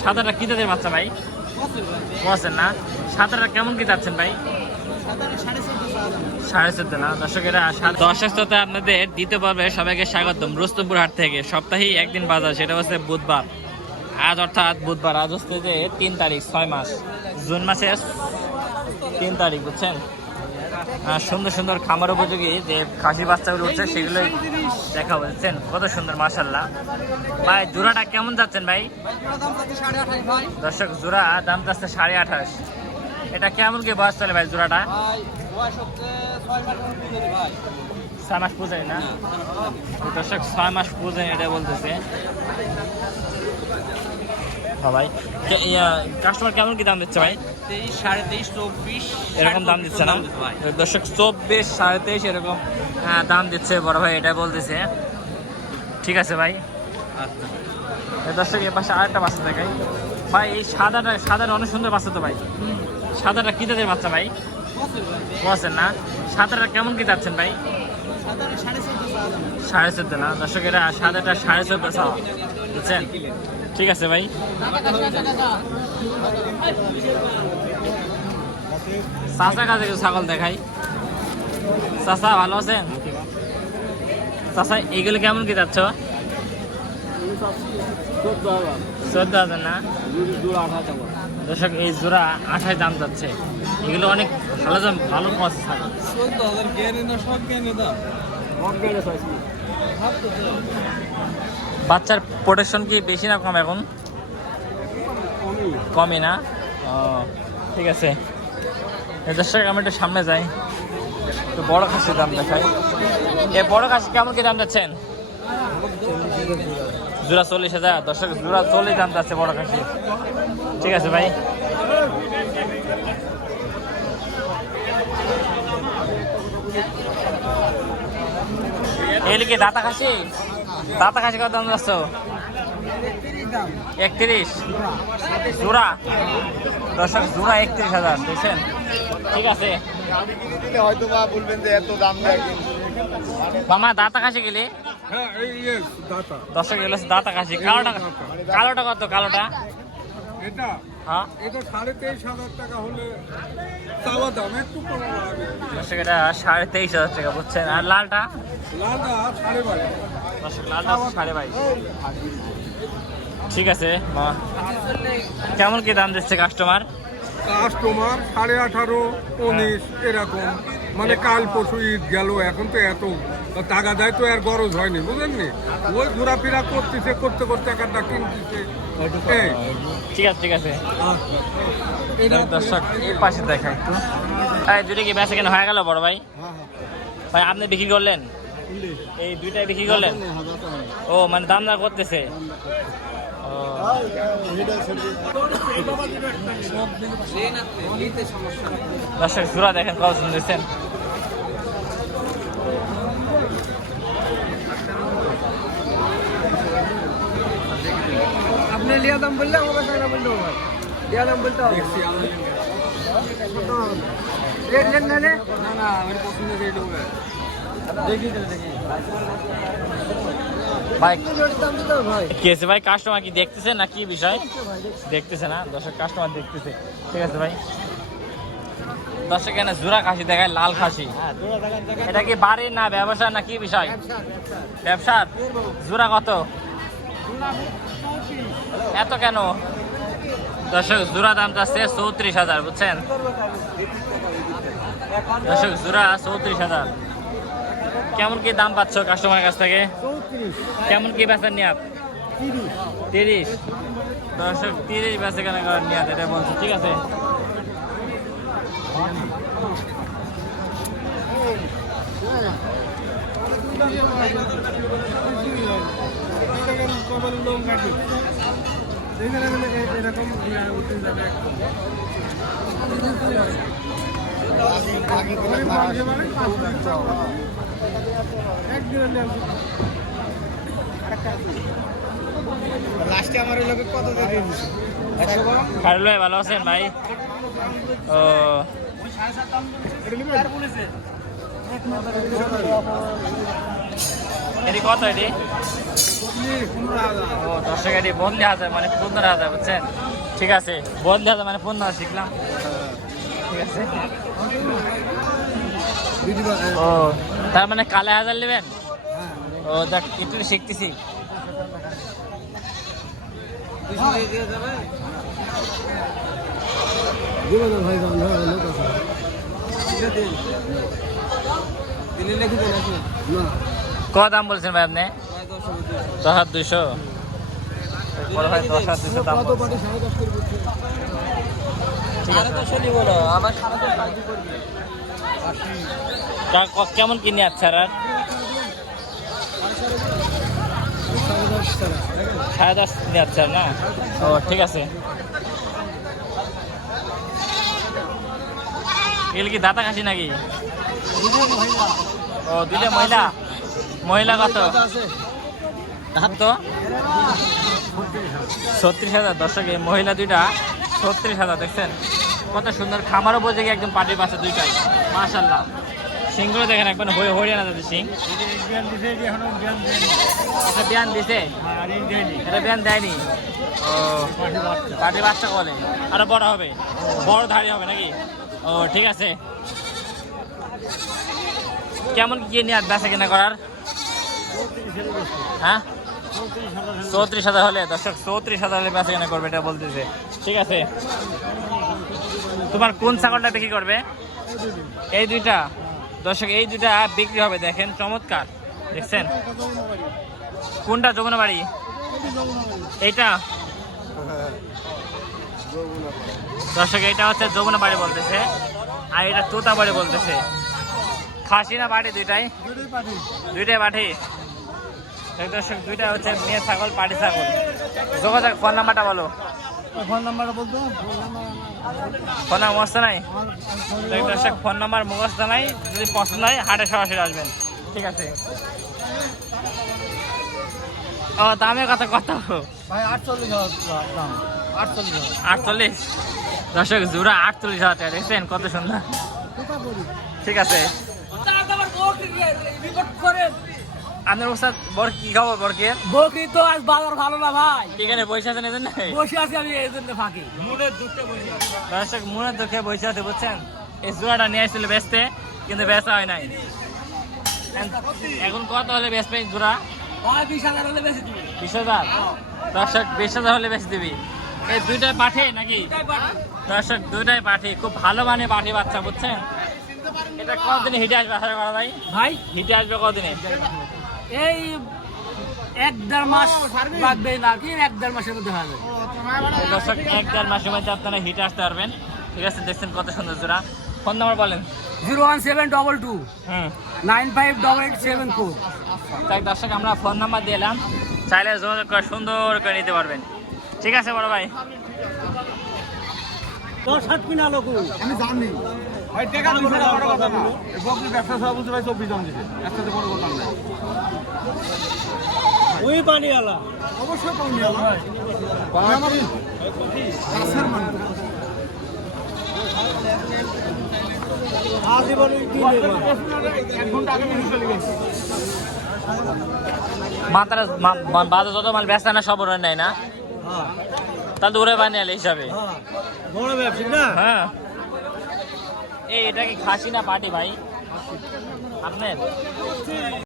সাদাটা কি জাতের বাচ্চা ভাই? বলছেন না, সাদাটা কেমন কি যাচ্ছেন ভাই? 14.5 না দর্শকেরা। দর্শকতে আপনাদের দ্বিতীয় পর্বে সবাইকে স্বাগতম রুস্তমপুর হাট থেকে। সপ্তাহে একদিন বাজার, সেটা হচ্ছে বুধবার। আজ অর্থাৎ বুধবার, আজ হচ্ছে যে 3 তারিখ 6 মাস জুন মাসের 3 তারিখ, বুঝছেন। সুন্দর সুন্দর খামার উপযোগী যে খাসি বাচ্চাগুলো উঠছে সেগুলোই দেখা বলছেন, কত সুন্দর মাশাআল্লাহ। ভাই জোড়াটা কেমন যাচ্ছেন ভাই? দর্শক জোড়া দাম যাচ্ছে 28.5। এটা কেমন কি বয়স চলে ভাই জোড়াটা? 6 মাস পূজাই না দর্শক, 6 মাস পূজাই এটা বলতেছে ভাই। কাস্টমার কেমন কি দাম দিচ্ছে ভাই? 23, 23.5, 24 এরকম দাম দিচ্ছে না দর্শক? 24, 23.5 এরকম দাম দিচ্ছে বড় ভাই, এটা বলতেছে। ঠিক আছে ভাই। দর্শক এর পাশে আরেকটা বাচ্চা দেখাই ভাই। এই সাদাটা অনেক সুন্দর বাচ্চা তো ভাই। সাদাটা কি জাতের বাচ্চা ভাই? বলছেন না, সাদাটা কেমন কি যাচ্ছেন ভাই? 14.5 না দর্শক, এটা সাদাটা 14.5 বুঝছেন। ঠিক আছে ভাই। চাষা কাছে কিছু ছাগল দেখাই। চাষা ভালো আছেন? চাষা এইগুলো কেমন কি যাচ্ছ? 14,000 না দর্শক, এই জোড়া 28 দাম যাচ্ছে। এগুলো অনেক ভালো দাম, ভালো পয়সা ছাগল। বাচ্চার প্রোটেকশন কি বেশি না কম এখন? কমই না। ও ঠিক আছে। দর্শক আমি একটু সামনে যাই, একটু বড় খাসির দাম দেখাই। এ বড় খাসি কেমন কি দাম যাচ্ছেন? জোড়া 40,000 দর্শক, জোড়া 40 দাম যাচ্ছে বড় খাসি। ঠিক আছে ভাই। এদিকে দাতা খাসি কত দাম যাচ্ছ? 31 জোড়া দর্শক, জোড়া 31,000 দেখছেন। ঠিক আছে হয়তো বা বলবেন যে এত দাম দেয় মামা। দাতা খাসি গেলে দর্শক এগুলো দাতা খাসি। কালোটা কত? কালোটা এটা হ্যাঁ, এটা 23,500 টাকা হলে চাওয়া দাম একটু কম হবে। দর্শক এটা 23,500 টাকা বুঝছেন। আর লালটা? লালটা 22,500। দর্শক লালটা 22,500। ঠিক আছে মামা। কেমন কি দাম দিচ্ছে কাস্টমার? 18,500, 19 এরকম, মানে কাল পরশু ঈদ গেল, এখন তো এত টাকা দেয় তো আর গরজ হয়নি, বুঝলেননি। ওই ঘোরাফেরা করতেছে, করতে করতে একটা কিনতেছে। ঠিক আছে ঠিক আছে দর্শক, এই পাশে দেখা একটু। দুটো কি বেচা কেনা হয়ে গেল বড় ভাই? ভাই আপনি বিক্রি করলেন? এই দুইটাই বিক্রি করলেন? ও মানে দাম দর করতেছে। দর্শক জোড়া দেখেন কত শুনতেছেন। আপনি লিয়া দাম বললে আমার টাকা বলতে হবে, লিয়া দাম বলতে হবে। রেট লেন না না, আমার পছন্দ রেট হবে। দেখি ভাই দাম দিতে হবে ভাই। কি আছে ভাই? কাস্টমার কি দেখতেছে না কি বিষয়? দেখতেছে না দর্শক, কাস্টমার দেখতেছে। ঠিক আছে ভাই। দর্শক এখানে জোড়া খাসি দেখায়, লাল খাসি। এটা কি বাড়ির না ব্যবসা না কি বিষয়? ব্যবসার। জোড়া কত? এত কেন দর্শক? জোড়া দাম যাচ্ছে 34,000 বুঝছেন। দর্শক জোড়া 34,000। কেমন কি দাম পাচ্ছ কাস্টমারের কাছ থেকে? কেমন কি বেচার নিয়াত? 30 দর্শক, 30 বেচা কেনা করার নিয়াত, এটা বলছে। ঠিক আছে লাস্টে আমার লোকে কত দিয়ে দিচ্ছে? খারুল ভাই ভালো আছেন ভাই? ও এটি কত? এটি ও দর্শক এটি বদলে হাজার মানে 15,000 বুঝছেন। ঠিক আছে, বদলে হাজার মানে 15 শিখলাম। ঠিক আছে, ও তার মানে কালে হাজার নেবেন। ও দেখ একটু শিখতেছি। কত দাম বলছেন ভাই আপনি? 10,200। বড় ভাই 10,200 দাম বলছে। ঠিক আছে, কেমন কিনে আচ্ছা আর 10.5 কিনে আচ্ছা না? ও ঠিক আছে। এগুলো কি দাতা খাসি নাকি? ও দুইটা মহিলা। মহিলা কত তো? 36,000। দর্শক এই মহিলা দুইটা 36,000। দেখছেন কত সুন্দর, খামারও বোঝে গিয়ে একদম পাটির পাশে দুইটাই মাশাআল্লাহ। সিংগুলো দেখেন একবার হরিয়ানা যাচ্ছে সিং। এটা বিয়ান দিছে, এটা বিয়ান দেয়নি। ও পাটির বাচ্চা বলে, আরো বড় হবে, বড় ধাড়ি হবে নাকি? ও ঠিক আছে। কেমন কি নিয়ে বেচা কেনা করার? হ্যাঁ 34,000 হলে দর্শক 34,000 হলে বেচা কেনা করবে এটা বলতেছে। ঠিক আছে, তোমার কোন ছাগলটা বিক্রি করবে? এই দুইটা দর্শক, এই দুইটা বিক্রি হবে। দেখেন চমৎকার, দেখছেন কোনটা? যমুনা বাড়ি এইটা দর্শক, এইটা হচ্ছে যমুনা বাড়ি বলতেছে, আর এটা তোতা বাড়ি বলতেছে। খাসি না পাটি? দুইটাই পাটি। দর্শক দুইটা হচ্ছে মেয়ে ছাগল, পাটি ছাগল। যোগাযোগ ফোন নাম্বারটা বলো। ফোন নাম্বারটা বলতো। ফোন নাম্বার মুখস্থ নাই? দর্শক ফোন নাম্বার মুখস্থ নাই, যদি পছন্দ হয় হাটে সরাসরি আসবেন। ঠিক আছে। ও দামের কথা কত ভাই? 48,000 দাম। 48। দর্শক জোড়া 48,000 টাকা। দেখছেন কত সুন্দর। ঠিক আছে, আপনার ওস্তাদ বর কি খাবো? বরকে বকরি তো আজ বাজার ভালো না ভাই। এখানে বসে আছেন এজন্য? বসে আছি আমি এই জন্য ফাঁকি। দর্শক মনের দুঃখে বসে আছে বুঝছেন। এই জোড়াটা নিয়ে আসছিল বেচতে, কিন্তু বেচা হয় নাই। এখন কত হলে বেচবে জোড়া? 20,000 হলে বেশি দিবি। 20,000। দর্শক 20,000 হলে বেচে দিবি। এই দুইটাই পাঠে নাকি? দর্শক দুইটাই পাঠি, খুব ভালো মানে পাঠি বাচ্চা বুঝছেন। এটা কতদিনে হিটে আসবে আশা করা ভাই? ভাই হিটে আসবে কতদিনে? এই 1-1.5 মাস লাগবে নাকি? 1-1.5 মাসের মধ্যে হয়ে যাবে। দর্শক 1-1.5 মাসের মধ্যে আপনারা হিটে আসতে পারবেন। ঠিক আছে, দেখছেন কত সুন্দর জোড়া। ফোন নাম্বার বলেন। 01722 হুম 958874। তাই দর্শক আমরা ফোন নাম্বার দিলাম, চাইলে যোগাযোগ করে সুন্দর করে নিতে পারবেন। ঠিক আছে বড় ভাই। 10-7 কিনা লোক আমি জানি ভাই, টাকা দিছে না, বড় কথা না। এই বকরি ব্যবসা সব বলছে ভাই 24 দাম দিছে, একসাথে বড় কথা না। ওই পানি আলা অবশ্যই পাউনি আলা ভাই, আমার কাছের মানুষ। আজ এবার ওই কি নেবা? 1 ঘন্টা আগে নিয়ে চলে গেছে। মাতারা বাজার যত মাল বেচা না সব ওরা নেয় না, হ্যাঁ তাহলে তো ওরা বানিয়ে আলে হিসাবে। হ্যাঁ, বড় ব্যবসায়ী না। হ্যাঁ, এই এটা কি খাসি না পাটি ভাই আপনার?